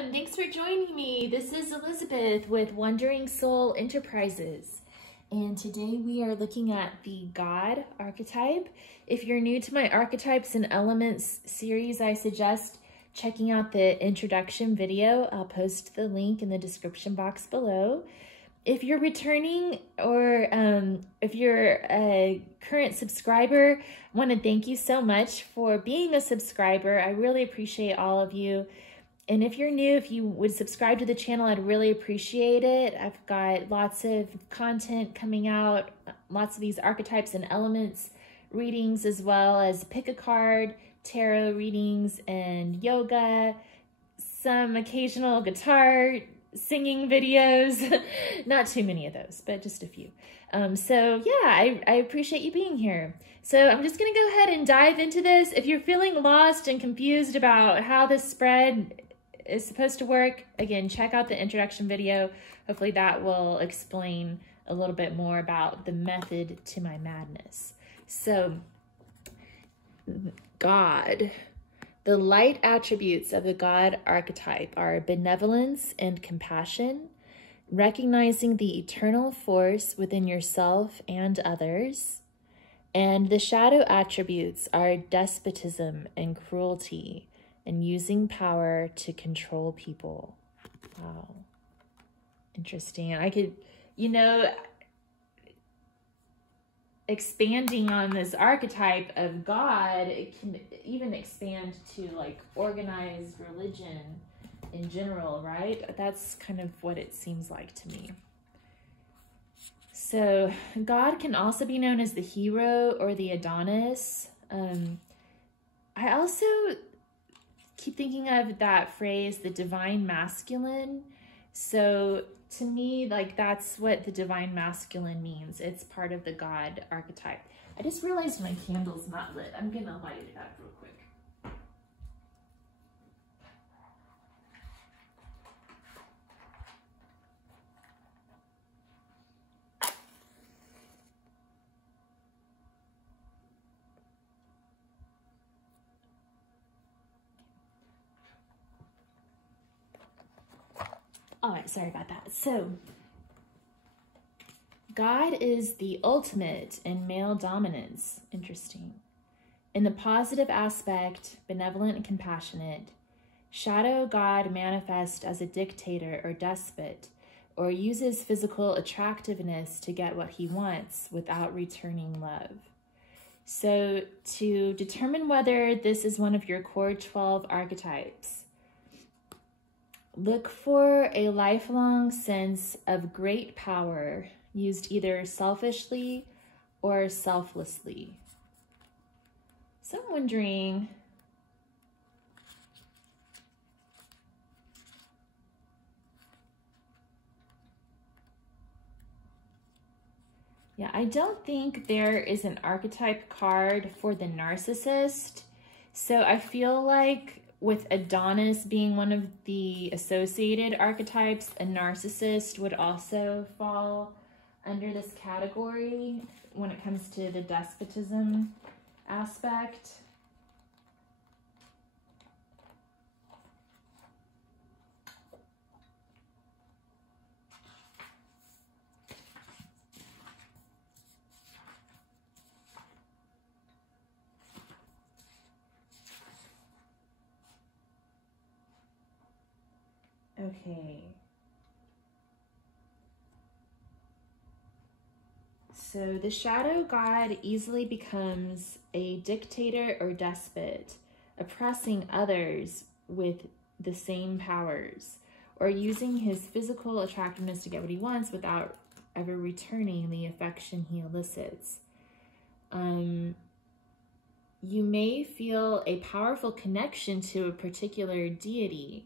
Welcome! Thanks for joining me. This is Elizabeth with Wandering Soul Enterprises. And today we are looking at the God archetype. If you're new to my Archetypes and Elements series, I suggest checking out the introduction video. I'll post the link in the description box below. If you're returning or if you're a current subscriber, I want to thank you so much for being a subscriber. I really appreciate all of you. And if you're new, if you would subscribe to the channel, I'd really appreciate it. I've got lots of content coming out, lots of these archetypes and elements readings, as well as pick a card, tarot readings, and yoga, some occasional guitar singing videos. Not too many of those, but just a few. So yeah, I appreciate you being here. So I'm just gonna go ahead and dive into this. If you're feeling lost and confused about how this spread is supposed to work, again, check out the introduction video. Hopefully that will explain a little bit more about the method to my madness. So, God. The light attributes of the God archetype are benevolence and compassion, recognizing the eternal force within yourself and others. And the shadow attributes are despotism and cruelty, and using power to control people. Wow. Interesting. I could, you know, expanding on this archetype of God, it can even expand to like organized religion in general, right? That's kind of what it seems like to me. So God can also be known as the hero or the Adonis. I also keep thinking of that phrase, the divine masculine. So to me, like, that's what the divine masculine means. It's part of the God archetype. I just realized my candle's not lit. I'm gonna light it up real quick. All right, sorry about that. So, God is the ultimate in male dominance. Interesting. In the positive aspect, benevolent and compassionate, shadow God manifests as a dictator or despot, or uses physical attractiveness to get what he wants without returning love. So, to determine whether this is one of your core 12 archetypes, look for a lifelong sense of great power used either selfishly or selflessly. So I'm wondering, yeah, I don't think there is an archetype card for the narcissist. So I feel like with Adonis being one of the associated archetypes, a narcissist would also fall under this category when it comes to the despotism aspect. Okay. So the shadow God easily becomes a dictator or despot, oppressing others with the same powers, or using his physical attractiveness to get what he wants without ever returning the affection he elicits. You may feel a powerful connection to a particular deity.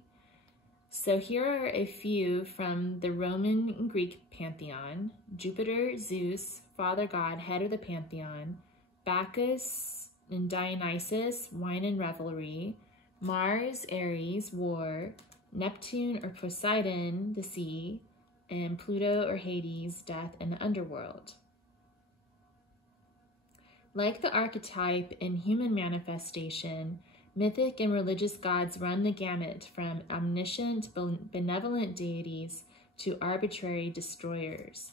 So here are a few from the Roman and Greek pantheon: Jupiter, Zeus, Father God, head of the pantheon; Bacchus and Dionysus, wine and revelry; Mars, Ares, war; Neptune or Poseidon, the sea; and Pluto or Hades, death and the underworld. Like the archetype in human manifestation, Mythic and religious gods run the gamut from omniscient, benevolent deities to arbitrary destroyers.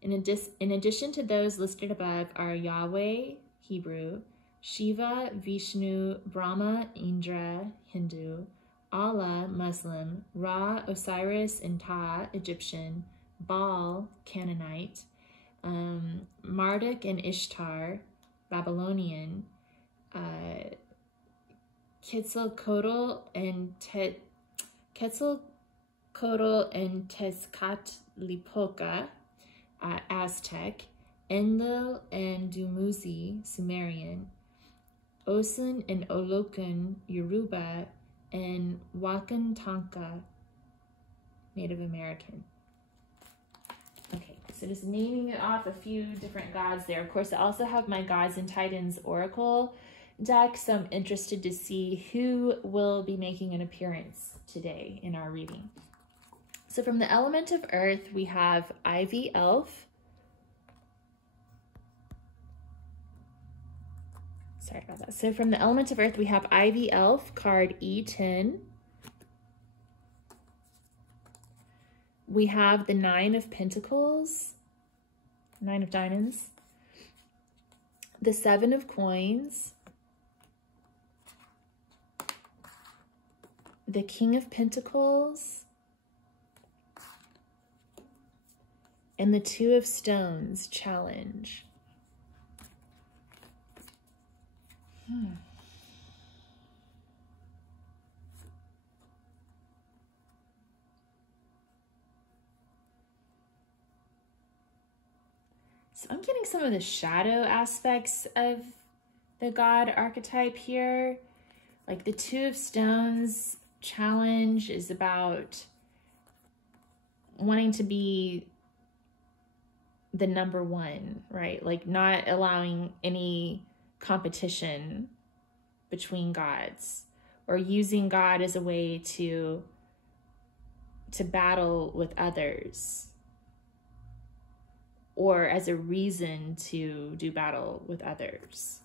In addition to those listed above are Yahweh, Hebrew, Shiva, Vishnu, Brahma, Indra, Hindu, Allah, Muslim, Ra, Osiris, and Ta, Egyptian, Baal, Canaanite, Marduk and Ishtar, Babylonian, Quetzalcoatl and Tezcatlipoca, Aztec, Enlil and Dumuzi, Sumerian, Osun and Olokun, Yoruba, and Wakantanka, Native American. Okay, so just naming off a few different gods there. Of course, I also have my Gods and Titans Oracle deck, so I'm interested to see who will be making an appearance today in our reading. So from the element of earth, we have Ivy Elf. Sorry about that. So from the element of earth, we have Ivy Elf, card E10. We have the Nine of Pentacles, Nine of Diamonds, the Seven of Coins, the King of Pentacles, and the Two of Stones, Challenge. So I'm getting some of the shadow aspects of the God archetype here. Like the Two of Stones, Challenge, is about wanting to be the number one, right? Like not allowing any competition between gods, or using God as a way to battle with others, or as a reason to do battle with others.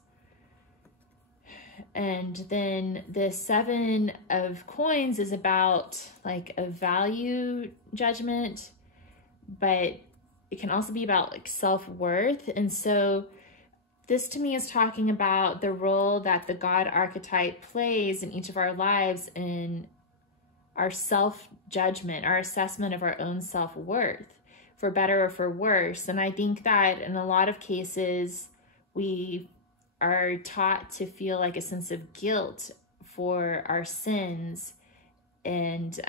And then the Seven of Coins is about like a value judgment, but it can also be about like self-worth. And so this to me is talking about the role that the God archetype plays in each of our lives in our self-judgment, our assessment of our own self-worth, for better or for worse. And I think that in a lot of cases, we are taught to feel like a sense of guilt for our sins. And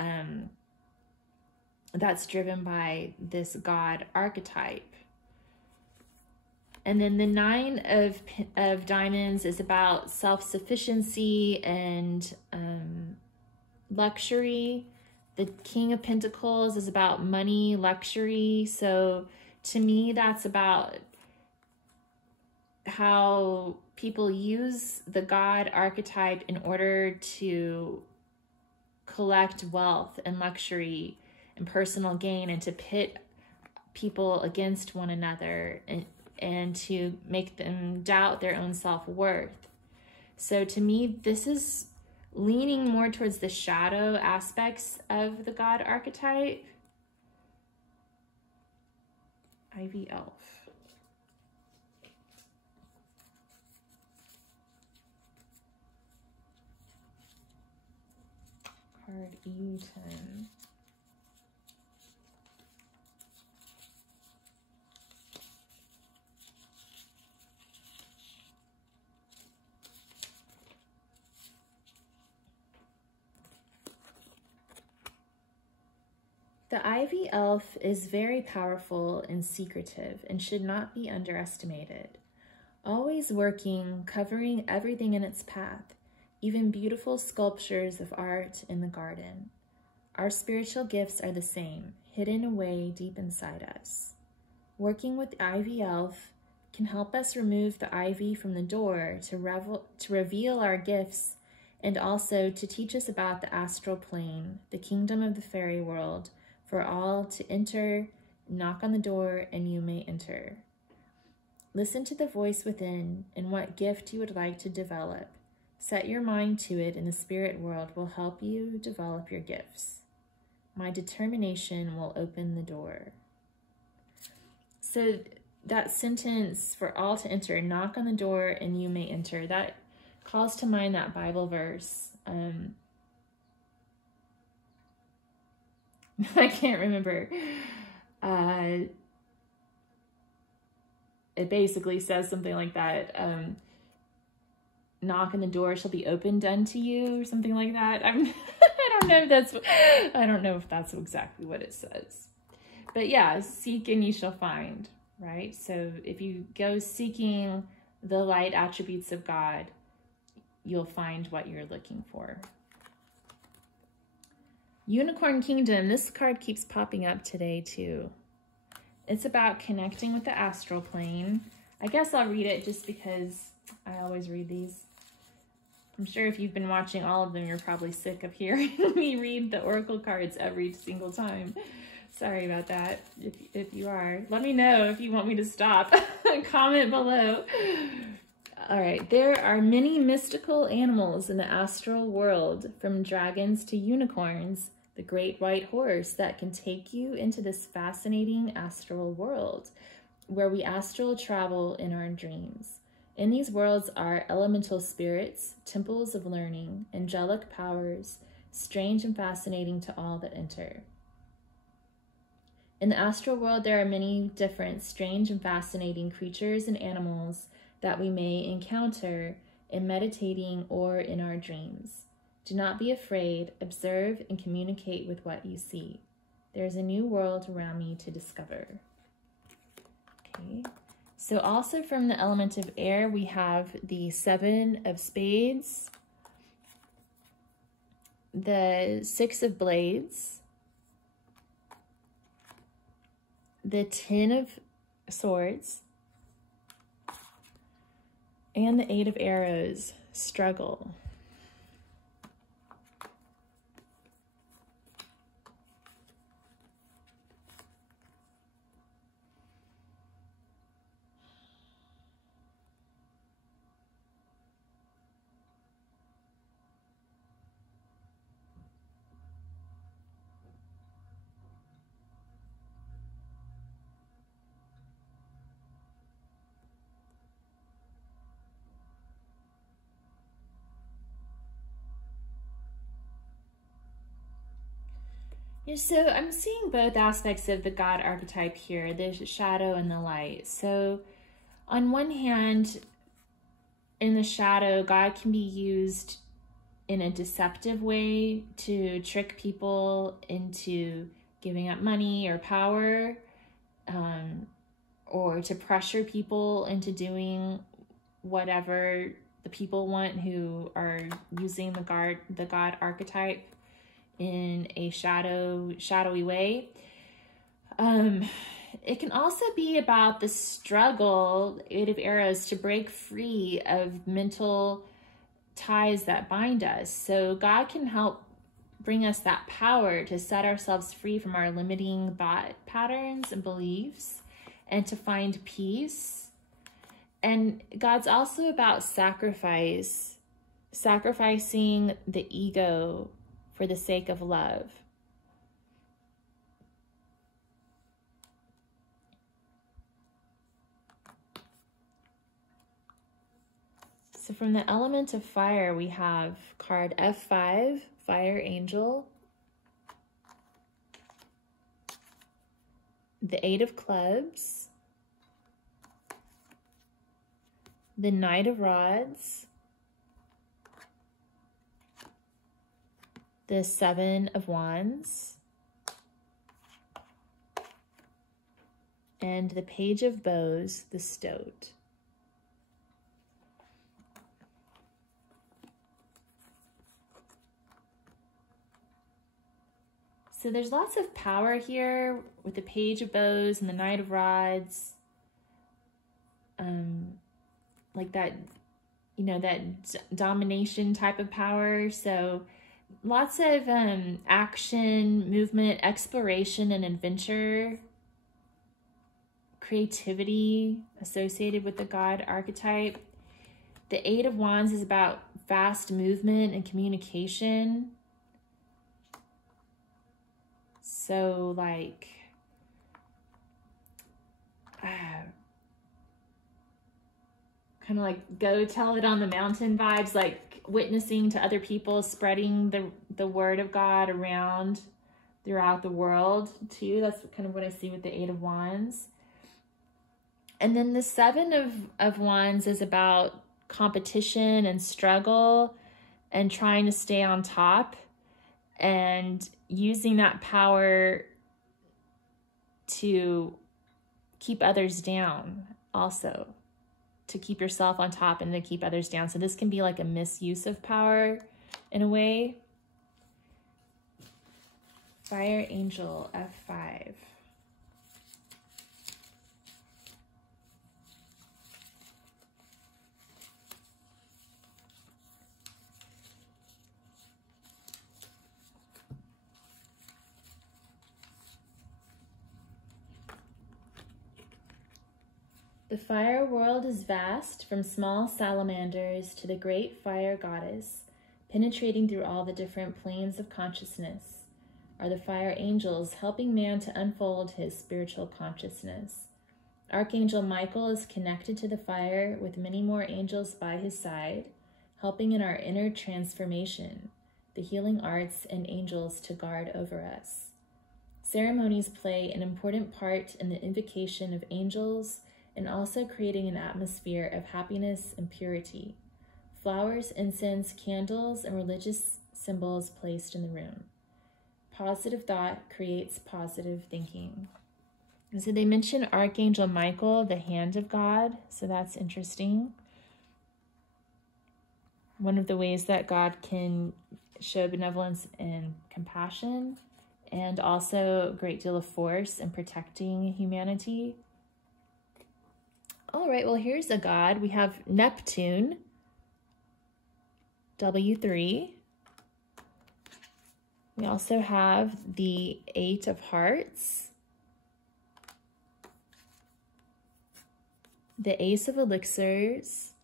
that's driven by this God archetype. And then the Nine of Diamonds is about self-sufficiency and luxury. The King of Pentacles is about money, luxury. So to me, that's about how people use the God archetype in order to collect wealth and luxury and personal gain, and to pit people against one another, and to make them doubt their own self-worth. So to me, this is leaning more towards the shadow aspects of the God archetype. Ivy Elf. Card E10. The Ivy Elf is very powerful and secretive and should not be underestimated. Always working, covering everything in its path, even beautiful sculptures of art in the garden. Our spiritual gifts are the same, hidden away deep inside us. Working with Ivy Elf can help us remove the ivy from the door to reveal our gifts, and also to teach us about the astral plane, the kingdom of the fairy world, for all to enter. Knock on the door and you may enter. Listen to the voice within and what gift you would like to develop. Set your mind to it, and the spirit world will help you develop your gifts. My determination will open the door. So that sentence, for all to enter, knock on the door and you may enter, that calls to mind that Bible verse. I can't remember. It basically says something like that. Knock and the door shall be opened unto you, or something like that. I don't know if that's exactly what it says. But yeah, seek and you shall find, right? So if you go seeking the light attributes of God, you'll find what you're looking for. Unicorn Kingdom, this card keeps popping up today too. It's about connecting with the astral plane. I guess I'll read it just because I always read these. I'm sure if you've been watching all of them, you're probably sick of hearing me read the oracle cards every single time. Sorry about that. If you are, let me know if you want me to stop. Comment below. All right, there are many mystical animals in the astral world, from dragons to unicorns, the great white horse that can take you into this fascinating astral world where we astral travel in our dreams. In these worlds are elemental spirits, temples of learning, angelic powers, strange and fascinating to all that enter. In the astral world, there are many different strange and fascinating creatures and animals that we may encounter in meditating or in our dreams. Do not be afraid, observe and communicate with what you see. There is a new world around me to discover. Okay, so also from the element of air, we have the 7 of Spades, the 6 of Blades, the 10 of Swords, and the 8 of Arrows, Struggle. Yeah, so I'm seeing both aspects of the God archetype here, the shadow and the light. So on one hand, in the shadow, God can be used in a deceptive way to trick people into giving up money or power, or to pressure people into doing whatever the people want who are using the God archetype in a shadowy way. It can also be about the struggle, 8 of Arrows, to break free of mental ties that bind us. So God can help bring us that power to set ourselves free from our limiting thought patterns and beliefs and to find peace. And God's also about sacrificing the ego for the sake of love. So from the element of fire, we have card F5, Fire Angel, the 8 of Clubs, the Knight of Rods, the 7 of Wands, and the Page of Bows, the Stoat. So there's lots of power here with the Page of Bows and the Knight of Rods. Like that, you know, that domination type of power. So lots of action, movement, exploration, and adventure, creativity associated with the God archetype. The 8 of Wands is about fast movement and communication. So like, kind of like go tell it on the mountain vibes, like witnessing to other people, spreading the word of God around throughout the world too. That's kind of what I see with the 8 of Wands. And then the 7 of Wands is about competition and struggle and trying to stay on top and using that power to keep others down also, to keep yourself on top and to keep others down. So this can be like a misuse of power in a way. Fire Angel, F5. The fire world is vast, from small salamanders to the great fire goddess. Penetrating through all the different planes of consciousness are the fire angels, helping man to unfold his spiritual consciousness. Archangel Michael is connected to the fire with many more angels by his side, helping in our inner transformation, the healing arts and angels to guard over us. Ceremonies play an important part in the invocation of angels and also creating an atmosphere of happiness and purity. Flowers, incense, candles, and religious symbols placed in the room. Positive thought creates positive thinking. And so they mention Archangel Michael, the hand of God, so that's interesting. One of the ways that God can show benevolence and compassion, and also a great deal of force in protecting humanity. All right, well, here's a god. We have Neptune, W3. We also have the 8 of Hearts, the Ace of Elixirs,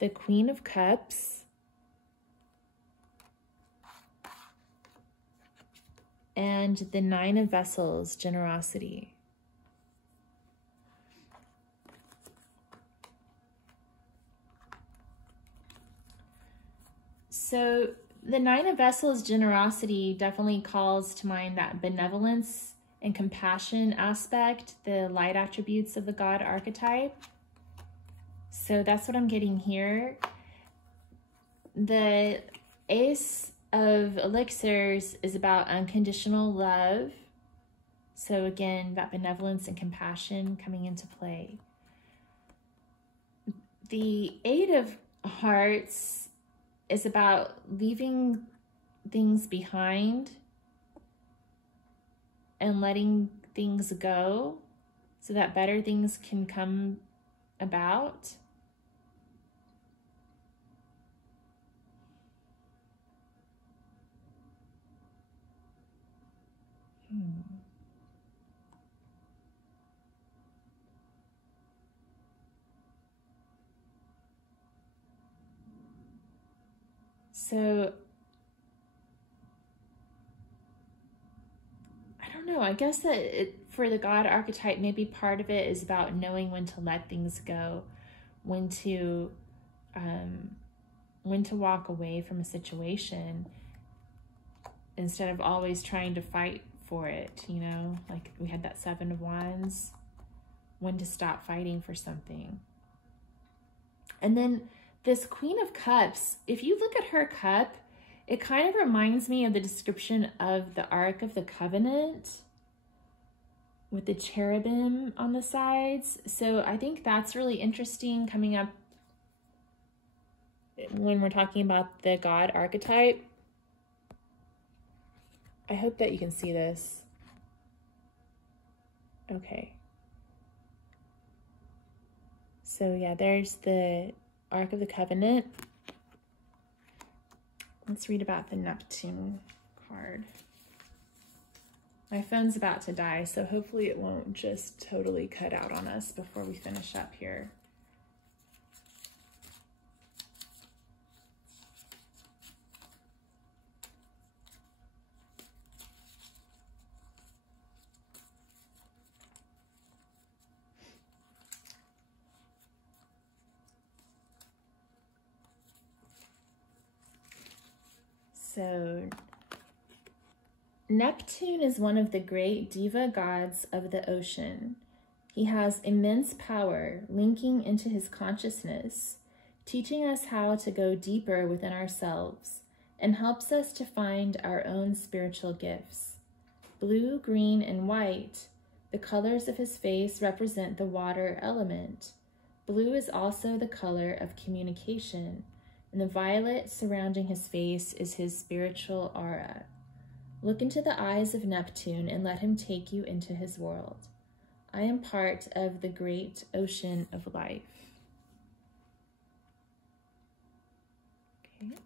the Queen of Cups, and the 9 of Vessels, Generosity. So the 9 of Vessels, Generosity, definitely calls to mind that benevolence and compassion aspect, the light attributes of the god archetype. So that's what I'm getting here. The Ace of Elixirs is about unconditional love. So again, that benevolence and compassion coming into play. The 8 of Hearts is about leaving things behind and letting things go so that better things can come about. So, I don't know, I guess that for the God archetype, maybe part of it is about knowing when to let things go, when to walk away from a situation instead of always trying to fight for it, you know? Like we had that 7 of Wands, when to stop fighting for something. And then this Queen of Cups, if you look at her cup, it kind of reminds me of the description of the Ark of the Covenant with the cherubim on the sides. So I think that's really interesting coming up when we're talking about the God archetype. I hope that you can see this. Okay. So yeah, there's the Ark of the Covenant. Let's read about the Neptune card. My phone's about to die, so hopefully it won't just totally cut out on us before we finish up here. So Neptune is one of the great diva gods of the ocean. He has immense power, linking into his consciousness, teaching us how to go deeper within ourselves, and helps us to find our own spiritual gifts. Blue, green, and white, the colors of his face, represent the water element. Blue is also the color of communication, and the violet surrounding his face is his spiritual aura. Look into the eyes of Neptune and let him take you into his world. I am part of the great ocean of life. Okay.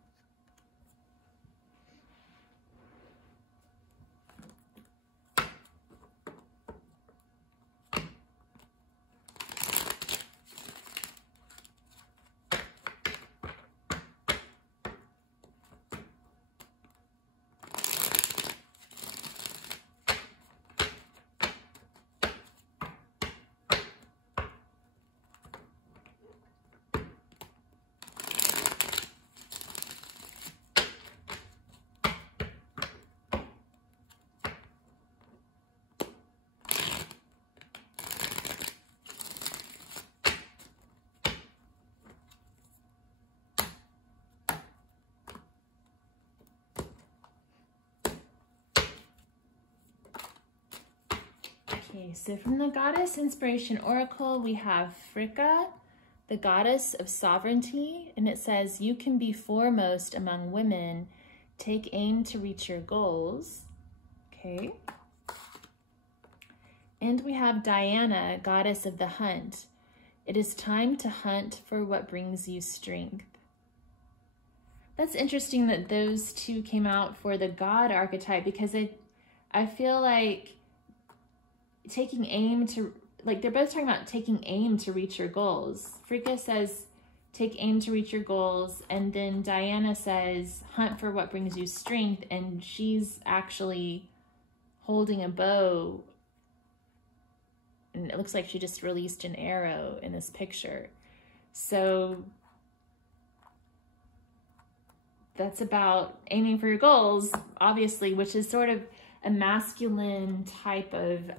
Okay, so from the Goddess Inspiration Oracle, we have Fricka, the goddess of sovereignty, and it says, you can be foremost among women, take aim to reach your goals. Okay. And we have Diana, goddess of the hunt. It is time to hunt for what brings you strength. That's interesting that those two came out for the God archetype, because I feel like taking aim to, like, they're both talking about taking aim to reach your goals. Fricka says, take aim to reach your goals. And then Diana says, hunt for what brings you strength. And she's actually holding a bow. And it looks like she just released an arrow in this picture. So that's about aiming for your goals, obviously, which is sort of a masculine type of,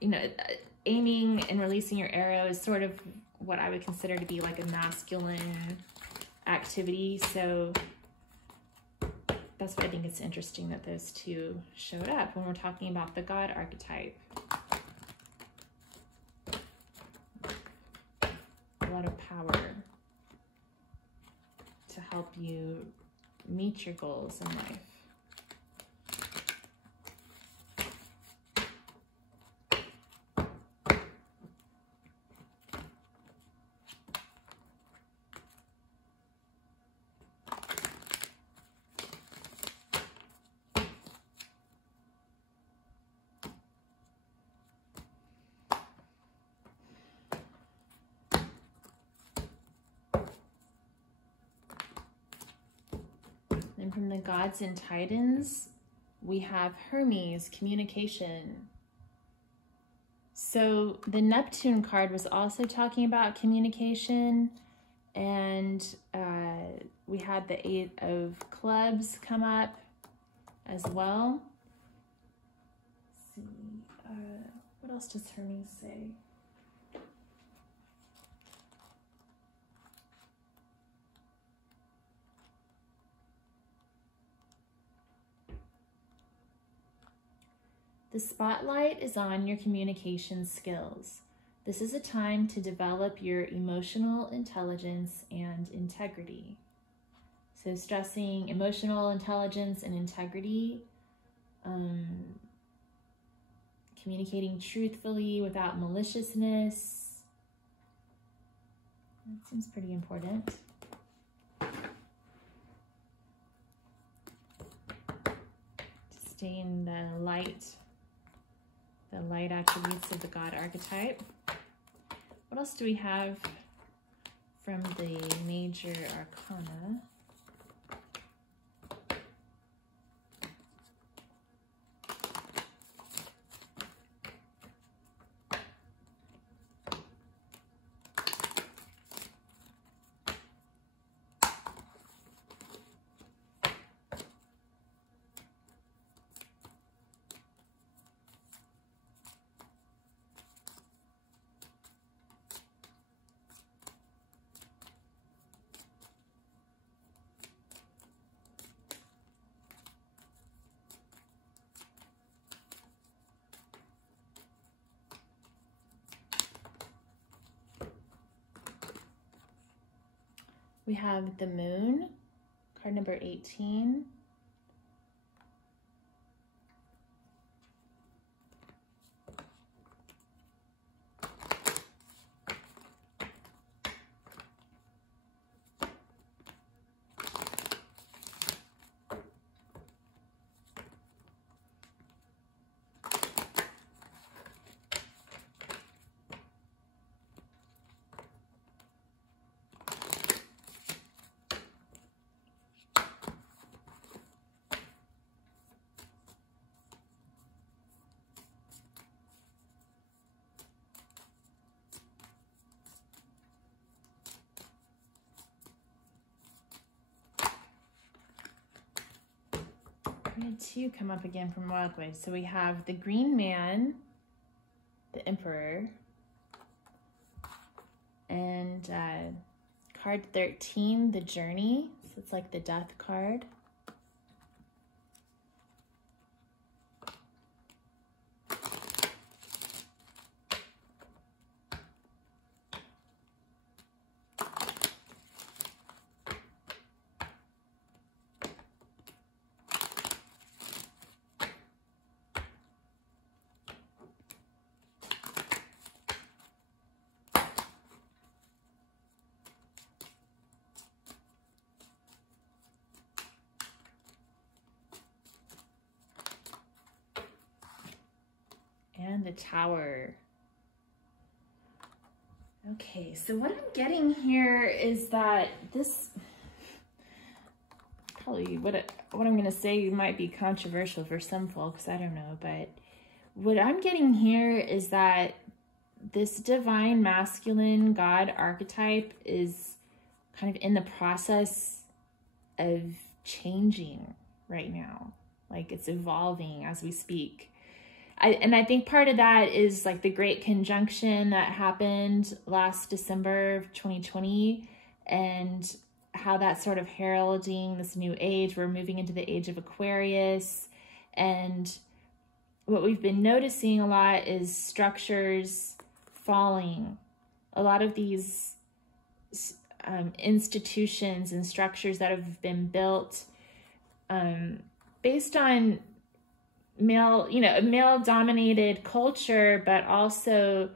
you know, aiming and releasing your arrow is sort of what I would consider to be like a masculine activity. So that's why I think it's interesting that those two showed up when we're talking about the God archetype. A lot of power to help you meet your goals in life. And from the Gods and Titans, we have Hermes, communication. So the Neptune card was also talking about communication, and we had the 8 of Clubs come up as well. Let's see, what else does Hermes say? The spotlight is on your communication skills. This is a time to develop your emotional intelligence and integrity. So stressing emotional intelligence and integrity, communicating truthfully without maliciousness. That seems pretty important. To stay in the light attributes of the God archetype. What else do we have from the major arcana? We have the Moon, card number 18. We had two come up again from Wildwood. So we have the Green Man, the Emperor, and card 13, the Journey. So it's like the Death card. And the Tower. Okay, so what I'm getting here is that this, probably what I'm going to say might be controversial for some folks, I don't know, but what I'm getting here is that this divine masculine God archetype is kind of in the process of changing right now. Like it's evolving as we speak. And I think part of that is like the great conjunction that happened last December of 2020 and how that's sort of heralding this new age. We're moving into the age of Aquarius. And what we've been noticing a lot is structures falling. A lot of these institutions and structures that have been built based on male dominated culture, but also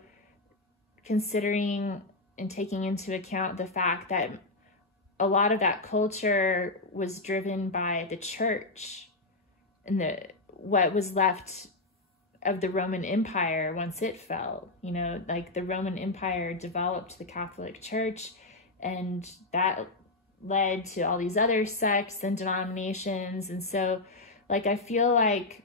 considering and taking into account the fact that a lot of that culture was driven by the church and what was left of the Roman Empire once it fell. Like the Roman Empire developed the Catholic Church, and that led to all these other sects and denominations. And so like I feel like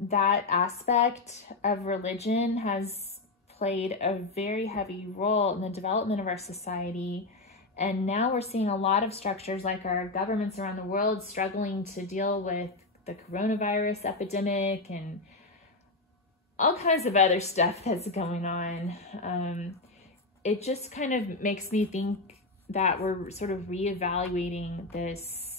that aspect of religion has played a very heavy role in the development of our society. And now we're seeing a lot of structures like our governments around the world struggling to deal with the coronavirus epidemic and all kinds of other stuff that's going on. It just kind of makes me think that we're sort of reevaluating this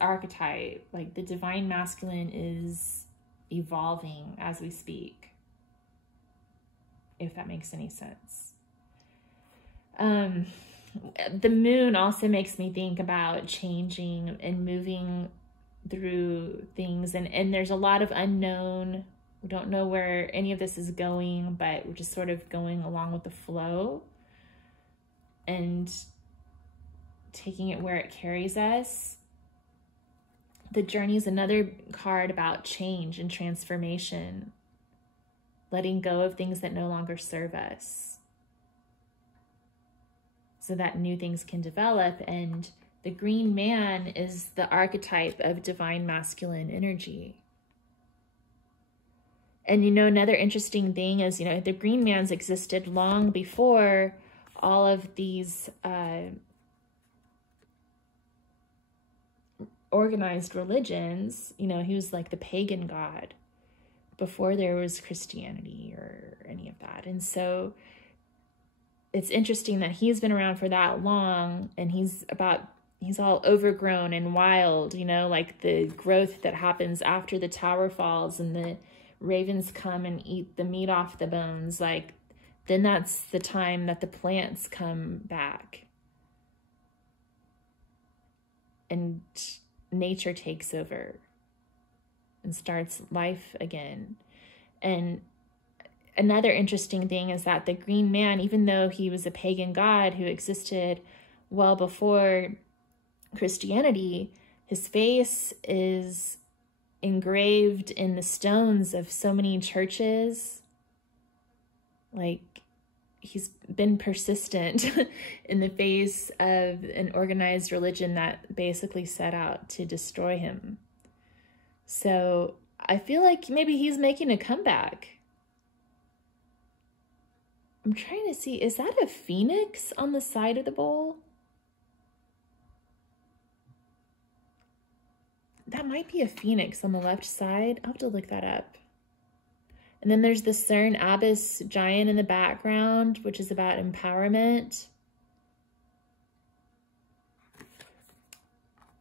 archetype. Like the divine masculine is evolving as we speak, if that makes any sense. The Moon also makes me think about changing and moving through things, and there's a lot of unknown. We don't know where any of this is going, but we're just sort of going along with the flow and taking it where it carries us. The Journey is another card about change and transformation, letting go of things that no longer serve us so that new things can develop. And the Green Man is the archetype of divine masculine energy. And another interesting thing is, the Green Man's existed long before all of these organized religions. He was like the pagan god before there was Christianity or any of that. And so it's interesting that he's been around for that long, and he's all overgrown and wild, like the growth that happens after the tower falls and the ravens come and eat the meat off the bones. Like then that's the time that the plants come back and nature takes over and starts life again. And another interesting thing is that the green man, even though he was a pagan god who existed well before Christianity, his face is engraved in the stones of so many churches. Like, he's been persistent in the face of an organized religion that basically set out to destroy him. So I feel like maybe he's making a comeback. I'm trying to see, is that a phoenix on the side of the bowl? That might be a phoenix on the left side. I'll have to look that up. And then there's the Cern Abyss giant in the background, which is about empowerment.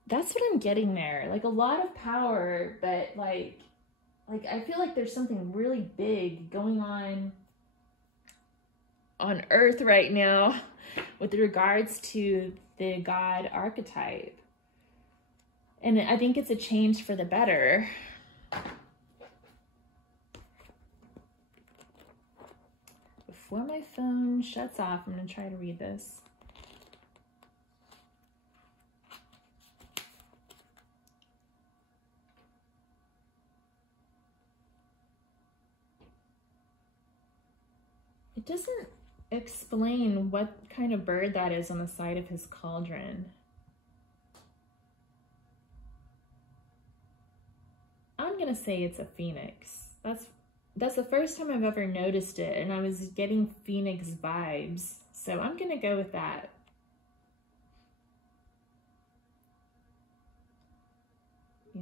That's what I'm getting there. Like, a lot of power, but like I feel like there's something really big going on Earth right now with regards to the god archetype. And I think it's a change for the better. Before my phone shuts off, I'm going to try to read this. It doesn't explain what kind of bird that is on the side of his cauldron. I'm going to say it's a phoenix. That's the first time I've ever noticed it, and I was getting phoenix vibes. So I'm going to go with that. Yeah.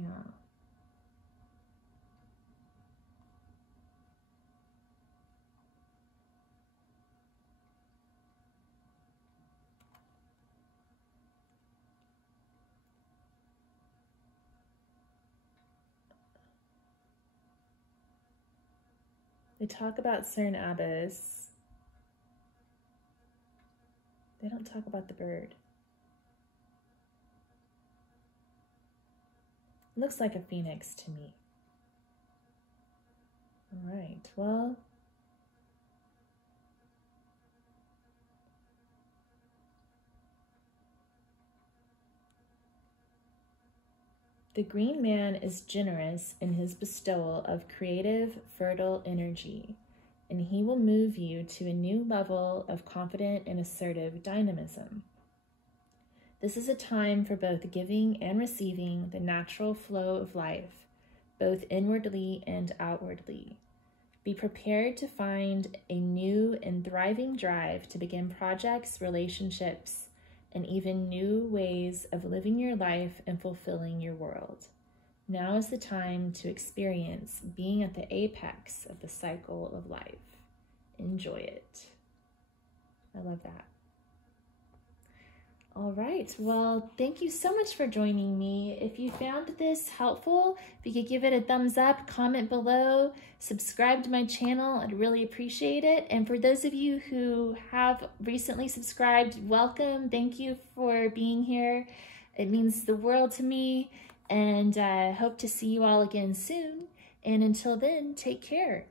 They talk about Cern Abyss. They don't talk about the bird. Looks like a phoenix to me. All right, well. The green man is generous in his bestowal of creative, fertile energy, and he will move you to a new level of confident and assertive dynamism. This is a time for both giving and receiving the natural flow of life, both inwardly and outwardly. Be prepared to find a new and thriving drive to begin projects, relationships, and even new ways of living your life and fulfilling your world. Now is the time to experience being at the apex of the cycle of life. Enjoy it. I love that. All right, well, thank you so much for joining me. If you found this helpful, if you could give it a thumbs up, comment below, subscribe to my channel, I'd really appreciate it. And for those of you who have recently subscribed, welcome. Thank you for being here. It means the world to me, and I hope to see you all again soon. And until then, take care.